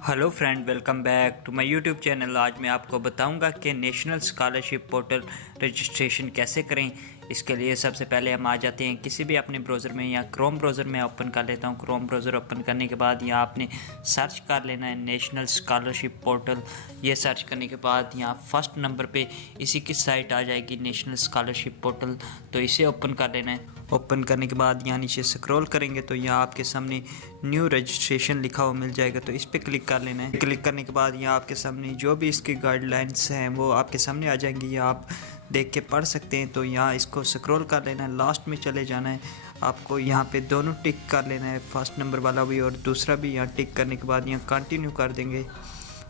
Hello friend, welcome back to my YouTube channel. आज मैं आपको बताऊंगा कि नेशनल स्कॉलरशिप पोर्टल रजिस्ट्रेशन कैसे करें। इसके लिए सबसे पहले हम आ जाते हैं किसी भी अपने ब्राउज़र में, या क्रोम ब्राउज़र में ओपन कर लेता हूं। क्रोम ब्राउज़र ओपन करने के बाद यहाँ आपने सर्च कर लेना है नेशनल स्कॉलरशिप पोर्टल। ये सर्च करने के बाद यहाँ फर्स्ट नंबर पे इसी की साइट आ जाएगी, नेशनल स्कॉलरशिप पोर्टल। तो इसे ओपन कर लेना है। ओपन करने के बाद यहाँ नीचे स्क्रॉल करेंगे तो यहाँ आपके सामने न्यू रजिस्ट्रेशन लिखा हुआ मिल जाएगा, तो इस पर क्लिक कर लेना है। क्लिक करने के बाद यहाँ आपके सामने जो भी इसकी गाइडलाइंस हैं वो आपके सामने आ जाएंगी, या आप देख के पढ़ सकते हैं। तो यहाँ इसको स्क्रॉल कर लेना है, लास्ट में चले जाना है। आपको यहाँ पे दोनों टिक कर लेना है, फर्स्ट नंबर वाला भी और दूसरा भी। यहाँ टिक करने के बाद यहाँ कंटिन्यू कर देंगे।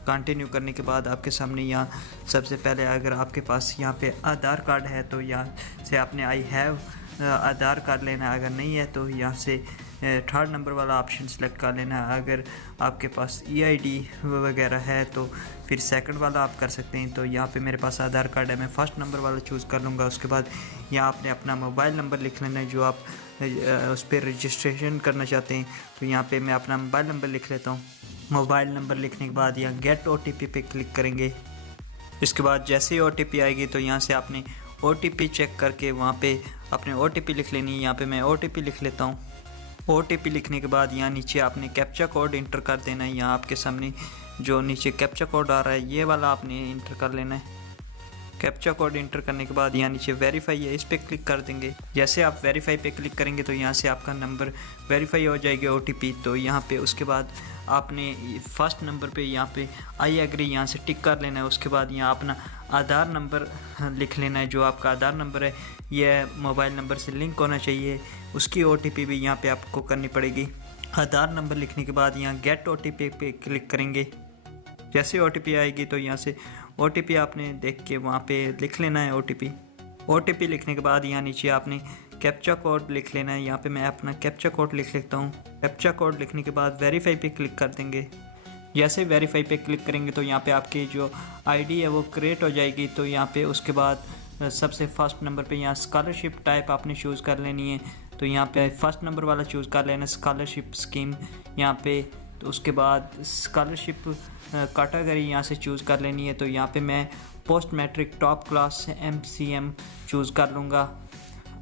कंटिन्यू करने के बाद आपके सामने यहाँ सबसे पहले अगर आपके पास यहाँ पे आधार कार्ड है तो यहाँ से आपने आई हैव आधार कार्ड लेना है। अगर नहीं है तो यहाँ से थर्ड नंबर वाला ऑप्शन सेलेक्ट कर लेना है। अगर आपके पास EID वगैरह है तो फिर सेकंड वाला आप कर सकते हैं। तो यहाँ पे मेरे पास आधार कार्ड है, मैं फर्स्ट नंबर वाला चूज़ कर लूँगा। उसके बाद यहाँ आपने अपना मोबाइल नंबर लिख लेना है जो आप उस पर रजिस्ट्रेशन करना चाहते हैं। तो यहाँ पे मैं अपना मोबाइल नंबर लिख लेता हूँ। मोबाइल नंबर लिखने के बाद यहाँ गेट OTP पे क्लिक करेंगे। इसके बाद जैसे ही OTP आएगी तो यहाँ से आपने OTP चेक करके वहाँ पे अपने OTP लिख लेनी है। यहाँ पे मैं OTP लिख लेता हूँ। OTP लिखने के बाद यहाँ नीचे आपने कैप्चा कोड इंटर कर देना है। यहाँ आपके सामने जो नीचे कैप्चा कोड आ रहा है ये वाला आपने इंटर कर लेना है। कैप्चा कोड इंटर करने के बाद यहाँ नीचे वेरीफाई है, इस पर क्लिक कर देंगे। जैसे आप वेरीफाई पे क्लिक करेंगे तो यहाँ से आपका नंबर वेरीफाई हो जाएगी OTP। तो यहाँ पे उसके बाद आपने फर्स्ट नंबर पे यहाँ पे आई एग्री यहाँ से टिक कर लेना है। उसके बाद यहाँ अपना आधार नंबर लिख लेना है। जो आपका आधार नंबर है यह मोबाइल नंबर से लिंक होना चाहिए, उसकी OTP भी यहाँ पे आपको करनी पड़ेगी। आधार नंबर लिखने के बाद यहाँ गेट OTP पे क्लिक करेंगे। जैसे OTP आएगी तो यहाँ से OTP आपने देख के वहाँ पे लिख लेना है OTP लिखने के बाद यहाँ नीचे आपने कैप्चा कोड लिख लेना है। यहाँ पे मैं अपना कैप्चा कोड लिख लेता हूँ। कैप्चा कोड लिखने के बाद वेरीफाई पे क्लिक कर देंगे। जैसे वेरीफाई पे क्लिक करेंगे तो यहाँ पे आपकी जो ID है वो क्रिएट हो जाएगी। तो यहाँ पे उसके बाद सबसे फर्स्ट नंबर पे यहाँ स्कॉलरशिप टाइप आपने चूज़ कर लेनी है। तो यहाँ पे फर्स्ट नंबर वाला चूज़ कर लेना स्कॉलरशिप स्कीम यहाँ पे। तो उसके बाद स्कॉलरशिप कैटेगरी यहाँ से चूज़ कर लेनी है। तो यहाँ पे मैं post matric top class MCM choose कर लूँगा।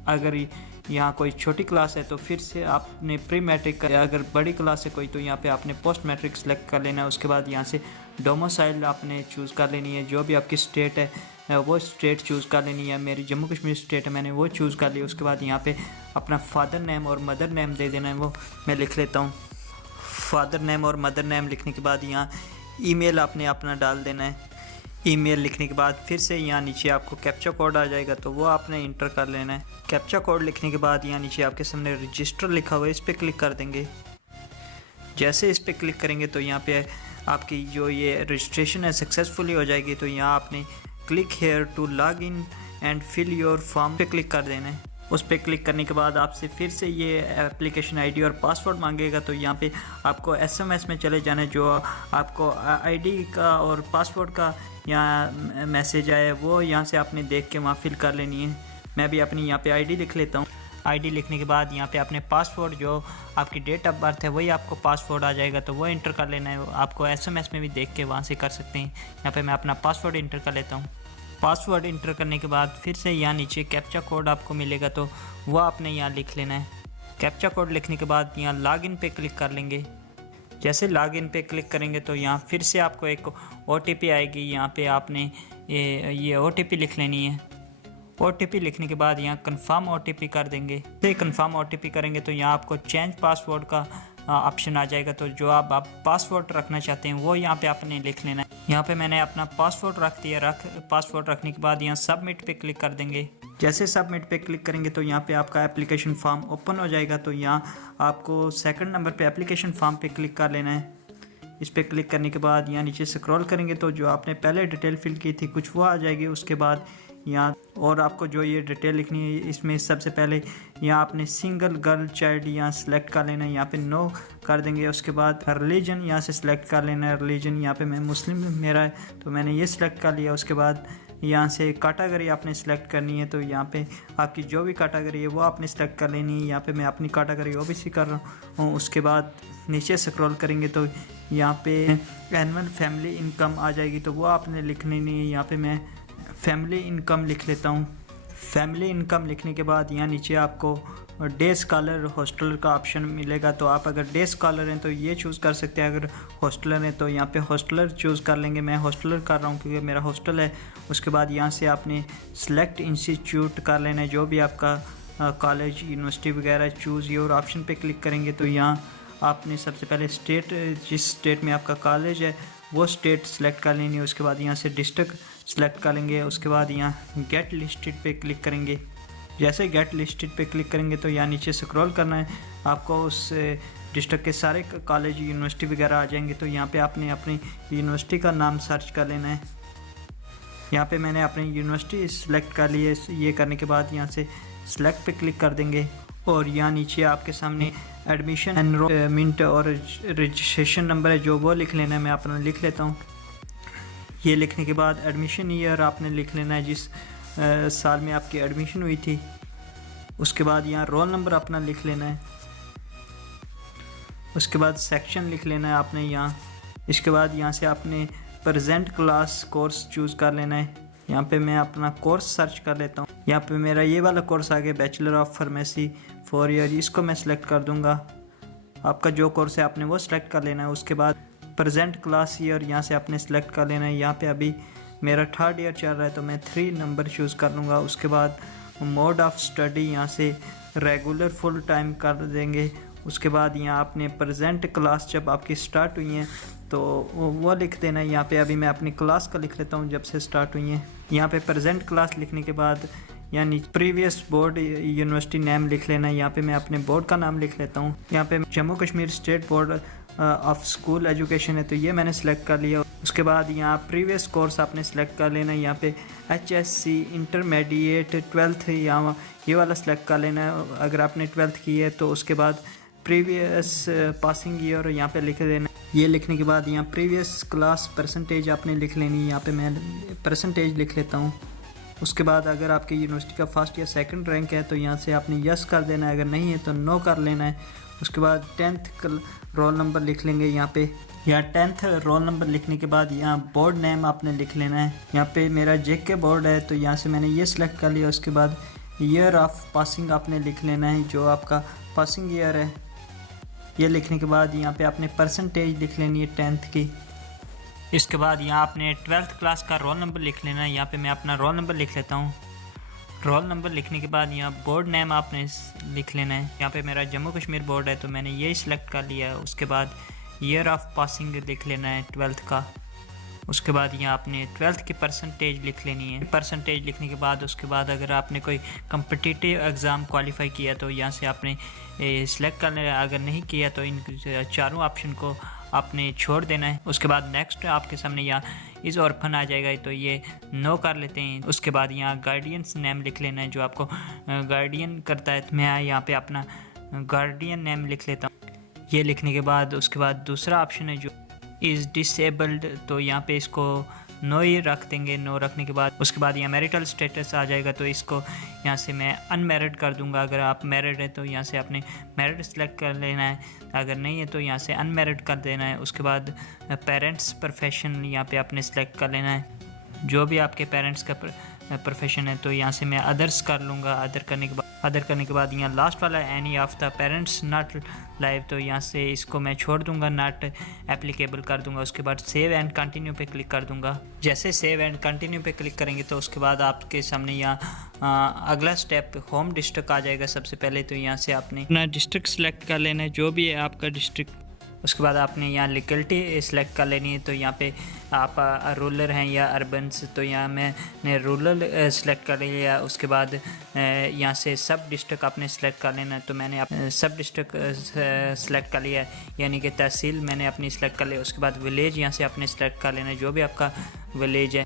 अगर यहाँ कोई छोटी क्लास है तो फिर से आपने प्री मैट्रिक, अगर बड़ी क्लास है कोई तो यहाँ पे आपने पोस्ट मैट्रिक सेलेक्ट कर लेना है। उसके बाद यहाँ से डोमिसाइल आपने चूज़ कर लेनी है, जो भी आपकी स्टेट है वो स्टेट चूज़ कर लेनी है। मेरी जम्मू कश्मीर स्टेट है, मैंने वो चूज़ कर ली। उसके बाद यहाँ पे अपना फादर नेम और मदर नेम दे देना है, वो मैं लिख लेता हूँ। फादर नेम और मदर नेम लिखने के बाद यहाँ ईमेल आपने अपना डाल देना है। ईमेल लिखने के बाद फिर से यहाँ नीचे आपको कैप्चा कोड आ जाएगा तो वो आपने इंटर कर लेना है। कैप्चा कोड लिखने के बाद यहाँ नीचे आपके सामने रजिस्टर लिखा हुआ है, इस पर क्लिक कर देंगे। जैसे इस पर क्लिक करेंगे तो यहाँ पे आपकी जो ये रजिस्ट्रेशन है सक्सेसफुली हो जाएगी। तो यहाँ आपने click here to log in and fill your form पे क्लिक कर देना है। उस पर क्लिक करने के बाद आपसे फिर से ये एप्लीकेशन ID और पासवर्ड मांगेगा। तो यहाँ पे आपको SMS में चले जाना है, जो आपको ID का और पासवर्ड का यहाँ मैसेज आया है वो यहाँ से आपने देख के वहाँ फिल कर लेनी है। मैं भी अपनी यहाँ पे ID लिख लेता हूँ। ID लिखने के बाद यहाँ पे आपने पासवर्ड, जो आपकी डेट ऑफ बर्थ है वही आपको पासवर्ड आ जाएगा, तो वो इंटर कर लेना है। आपको SMS में भी देख के वहाँ से कर सकते हैं। यहाँ पे मैं अपना पासवर्ड इंटर कर लेता हूँ। पासवर्ड इंटर करने के बाद फिर से यहाँ नीचे कैप्चा कोड आपको मिलेगा तो वो आपने यहाँ लिख लेना है। कैप्चा कोड लिखने के बाद यहाँ लॉगिन पे क्लिक कर लेंगे। जैसे लॉगिन पे क्लिक करेंगे तो यहाँ फिर से आपको एक OTP आएगी। यहाँ पे आपने ये OTP लिख लेनी है। OTP लिखने के बाद यहाँ कन्फर्म OTP कर देंगे। जैसे कन्फर्म OTP करेंगे तो यहाँ आपको चेंज पासवर्ड का ऑप्शन आ जाएगा। तो जो आप पासवर्ड रखना चाहते हैं वो यहाँ पे आपने लिख लेना है। यहाँ पे मैंने अपना पासवर्ड रख दिया। पासवर्ड रखने के बाद यहाँ सबमिट पे क्लिक कर देंगे। जैसे सबमिट पे क्लिक करेंगे तो यहाँ पे आपका एप्लीकेशन फॉर्म ओपन हो जाएगा। तो यहाँ आपको सेकंड नंबर पे एप्लीकेशन फॉर्म पे क्लिक कर लेना है। इस पर क्लिक करने के बाद यहाँ नीचे स्क्रॉल करेंगे तो जो आपने पहले डिटेल फिल की थी कुछ वो आ जाएगी। उसके बाद यहाँ और आपको जो ये डिटेल लिखनी है इसमें सबसे पहले यहाँ आपने सिंगल गर्ल चाइल्ड यहाँ सेलेक्ट कर लेना है, यहाँ पे नो कर देंगे। उसके बाद रिलीजन यहाँ से सिलेक्ट कर लेना है। रिलीजन यहाँ पे मैं मुस्लिम मेरा है तो मैंने ये सिलेक्ट कर लिया। उसके बाद यहाँ से कैटेगरी आपने सेलेक्ट करनी है। तो यहाँ पे आपकी जो भी कैटेगरी है वो आपने सेलेक्ट कर लेनी है। यहाँ पे मैं अपनी कैटेगरी OBC कर रहा हूँ। उसके बाद नीचे स्क्रॉल करेंगे तो यहाँ पे एनुअल फैमिली इनकम आ जाएगी, तो वो आपने लिखनी नहीं है। यहाँ पे मैं फैमिली इनकम लिख लेता हूँ। फैमिली इनकम लिखने के बाद यहाँ नीचे आपको डे स्कॉलर हॉस्टलर का ऑप्शन मिलेगा, तो आप अगर डे स्कॉलर हैं तो ये चूज़ कर सकते हैं, अगर हॉस्टलर हैं तो यहाँ पे हॉस्टलर चूज़ कर लेंगे। मैं हॉस्टलर कर रहा हूँ क्योंकि मेरा हॉस्टल है। उसके बाद यहाँ से आपने सेलेक्ट इंस्टीट्यूट कर लेना है, जो भी आपका कॉलेज यूनिवर्सिटी वगैरह चूज़ योर ऑप्शन पे क्लिक करेंगे तो यहाँ आपने सबसे पहले स्टेट, जिस स्टेट में आपका कॉलेज है वो स्टेट सेलेक्ट कर लेनी है। उसके बाद यहाँ से डिस्ट्रिक्ट सेलेक्ट कर लेंगे। उसके बाद यहाँ गेट लिस्टेड पे क्लिक करेंगे। जैसे गेट लिस्टेड पे क्लिक करेंगे तो यहाँ नीचे स्क्रॉल करना है, आपको उस डिस्ट्रिक्ट के सारे कॉलेज यूनिवर्सिटी वगैरह आ जाएंगे। तो यहाँ पे आपने अपनी यूनिवर्सिटी का नाम सर्च कर लेना है। यहाँ पे मैंने अपनी यूनिवर्सिटी सेलेक्ट कर ली है। ये करने के बाद यहाँ से सेलेक्ट पे क्लिक कर देंगे और यहाँ नीचे आपके सामने एडमिशन एनरोलमेंट और रजिस्ट्रेशन नंबर है, जो वो लिख लेना है। मैं अपना लिख लेता हूँ। ये लिखने के बाद एडमिशन ईयर आपने लिख लेना है, जिस साल में आपकी एडमिशन हुई थी। उसके बाद यहाँ रोल नंबर अपना लिख लेना है। उसके बाद सेक्शन लिख लेना है आपने यहाँ। इसके बाद यहाँ से आपने प्रेजेंट क्लास कोर्स चूज़ कर लेना है। यहाँ पे मैं अपना कोर्स सर्च कर लेता हूँ। यहाँ पे मेरा ये वाला कोर्स आ गया, बैचलर ऑफ फार्मेसी 4 ईयर। इसको मैं सिलेक्ट कर दूँगा। आपका जो कोर्स है आपने वो सिलेक्ट कर लेना है। उसके बाद प्रेजेंट क्लास ईयर यहाँ से आपने सेलेक्ट कर लेना है। यहाँ पे अभी मेरा 3rd ईयर चल रहा है तो मैं 3 नंबर चूज़ कर लूँगा। उसके बाद मोड ऑफ स्टडी यहाँ से रेगुलर फुल टाइम कर देंगे। उसके बाद यहाँ आपने प्रेजेंट क्लास जब आपकी स्टार्ट हुई हैं तो वो लिख देना है। यहाँ पे अभी मैं अपनी क्लास का लिख लेता हूँ जब से स्टार्ट हुई हैं। यहाँ पे प्रेजेंट क्लास लिखने के बाद यानी प्रीवियस बोर्ड यूनिवर्सिटी नेम लिख लेना है। यहाँ पे मैं अपने बोर्ड का नाम लिख लेता हूँ। यहाँ पे Jammu Kashmir state board of school education है, तो ये मैंने सेलेक्ट कर लिया। उसके बाद यहाँ प्रीवियस कोर्स आपने सेलेक्ट कर लेना है। यहाँ पे HSC इंटरमीडिएट 12th यहाँ ये वाला सेलेक्ट कर लेना है अगर आपने 12th की है तो। उसके बाद प्रीवियस पासिंग ईयर यहाँ पे लिख देना। ये लिखने के बाद यहाँ प्रीवियस क्लास परसेंटेज आपने लिख लेनी है। यहाँ पे मैं परसेंटेज लिख लेता हूँ। उसके बाद अगर आपकी यूनिवर्सिटी का 1st या 2nd रैंक है तो यहाँ से आपने यस कर देना है, अगर नहीं है तो नो कर लेना है। उसके बाद 10th रोल नंबर लिख लेंगे। यहाँ पे 10th रोल नंबर लिखने के बाद यहाँ बोर्ड नेम आपने लिख लेना है। यहाँ पे मेरा JK बोर्ड है तो यहाँ से मैंने ये सिलेक्ट कर लिया। उसके बाद ईयर ऑफ पासिंग आपने लिख लेना है, जो आपका पासिंग ईयर है। ये लिखने के बाद यहाँ पे आपने परसेंटेज लिख लेनी है 10th की। इसके बाद यहाँ आपने 12th क्लास का रोल नंबर लिख लेना है। यहाँ पे मैं अपना रोल नंबर लिख लेता हूँ। रोल नंबर लिखने के बाद यहाँ बोर्ड नेम आपने लिख लेना है। यहाँ पे मेरा जम्मू कश्मीर बोर्ड है तो मैंने ये सिलेक्ट कर लिया है। उसके बाद ईयर ऑफ पासिंग लिख लेना है 12th का। उसके बाद यहाँ आपने 12th की परसेंटेज लिख लेनी है। परसेंटेज लिखने के बाद उसके बाद अगर आपने कोई कम्पिटिटिव एग्ज़ाम क्वालिफाई किया तो यहाँ से आपने सिलेक्ट कर लेना है। अगर नहीं किया तो इन चारों ऑप्शन को आपने छोड़ देना है। उसके बाद नेक्स्ट आपके सामने यहाँ इस ऑर्फन आ जाएगा तो ये नो कर लेते हैं। उसके बाद यहाँ गार्डियंस नेम लिख लेना है, जो आपको गार्डियन करता है। तो मैं यहाँ पे अपना गार्डियन नेम लिख लेता हूँ। ये लिखने के बाद उसके बाद दूसरा ऑप्शन है जो इज़ डिसेबल्ड, तो यहाँ पे इसको नो ही रख देंगे। नो रखने के बाद उसके बाद यहाँ मैरिटल स्टेटस आ जाएगा तो इसको यहाँ से मैं अनमैरिड कर दूंगा। अगर आप मैरिड है तो यहाँ से आपने मैरिड सेलेक्ट कर लेना है, अगर नहीं है तो यहाँ से अनमैरिड कर देना है। उसके बाद पेरेंट्स प्रोफेशन यहाँ पे आपने सेलेक्ट कर लेना है, जो भी आपके पेरेंट्स का प्रोफेशन है। तो यहाँ से मैं अदर्स कर लूँगा। अदर करने के बाद यहाँ लास्ट वाला any of the parents not live, तो यहाँ से इसको मैं छोड़ दूंगा, नॉट एप्लीकेबल कर दूंगा। उसके बाद सेव एंड कंटिन्यू पे क्लिक कर दूंगा। जैसे सेव एंड कंटिन्यू पे क्लिक करेंगे तो उसके बाद आपके सामने यहाँ अगला स्टेप होम डिस्ट्रिक्ट आ जाएगा। सबसे पहले तो यहाँ से आपने अपना डिस्ट्रिक्ट सेलेक्ट कर लेना है, जो भी है आपका डिस्ट्रिक्ट। उसके बाद आपने यहाँ लोकेलिटी सेलेक्ट कर लेनी है, तो यहाँ पे आप रूरल हैं या अर्बन्स, तो यहाँ मैंने रूरल सेलेक्ट कर लिया। उसके बाद यहाँ से सब डिस्ट्रिक्ट आपने सेलेक्ट कर लेना है, तो मैंने सब डिस्ट्रिक्ट सेलेक्ट कर लिया, यानी कि तहसील मैंने अपनी सेलेक्ट कर लिया। उसके बाद विलेज यहाँ से आपने सेलेक्ट कर लेना है, जो भी आपका विलेज है।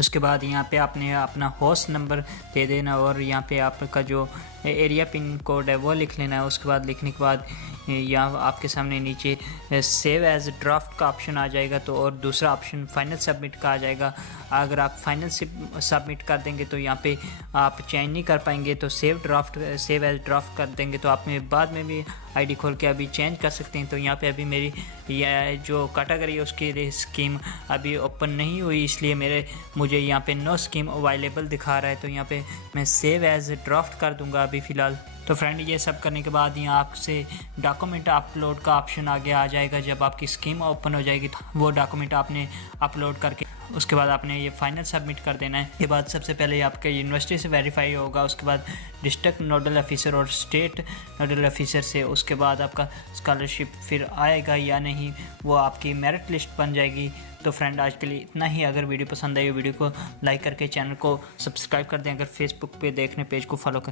उसके बाद यहाँ पे आपने अपना हाउस नंबर दे देना और यहाँ पे आपका जो एरिया पिन कोड है वो लिख लेना है। उसके बाद लिखने के बाद यहाँ आपके सामने नीचे सेव एज ड्राफ्ट का ऑप्शन आ जाएगा, तो और दूसरा ऑप्शन फाइनल सबमिट का आ जाएगा। अगर आप फाइनल सबमिट कर देंगे तो यहाँ पे आप चेंज नहीं कर पाएंगे, तो सेव एज ड्राफ्ट कर देंगे तो आप में बाद में भी आईडी खोल के अभी चेंज कर सकते हैं। तो यहाँ पे अभी मेरी यह जो कैटेगरी है उसकी स्कीम अभी ओपन नहीं हुई, इसलिए मुझे यहाँ पे नो स्कीम अवेलेबल दिखा रहा है। तो यहाँ पे मैं सेव एज ड्राफ्ट कर दूंगा अभी फ़िलहाल। तो फ्रेंड ये सब करने के बाद यहाँ आपसे डॉक्यूमेंट अपलोड का ऑप्शन आगे आ जाएगा। जब आपकी स्कीम ओपन हो जाएगी तो वो डॉक्यूमेंट आपने अपलोड करके उसके बाद आपने ये फाइनल सबमिट कर देना है। इसके बाद सबसे पहले आपके यूनिवर्सिटी से वेरीफाई होगा, उसके बाद डिस्ट्रिक्ट नोडल ऑफिसर और स्टेट नोडल ऑफिसर से, उसके बाद आपका स्कॉलरशिप फिर आएगा या नहीं वो आपकी मेरिट लिस्ट बन जाएगी। तो फ्रेंड आज के लिए इतना ही। अगर वीडियो पसंद आई वीडियो को लाइक करके चैनल को सब्सक्राइब कर दें। अगर फेसबुक पे देखने पेज को फॉलो करें।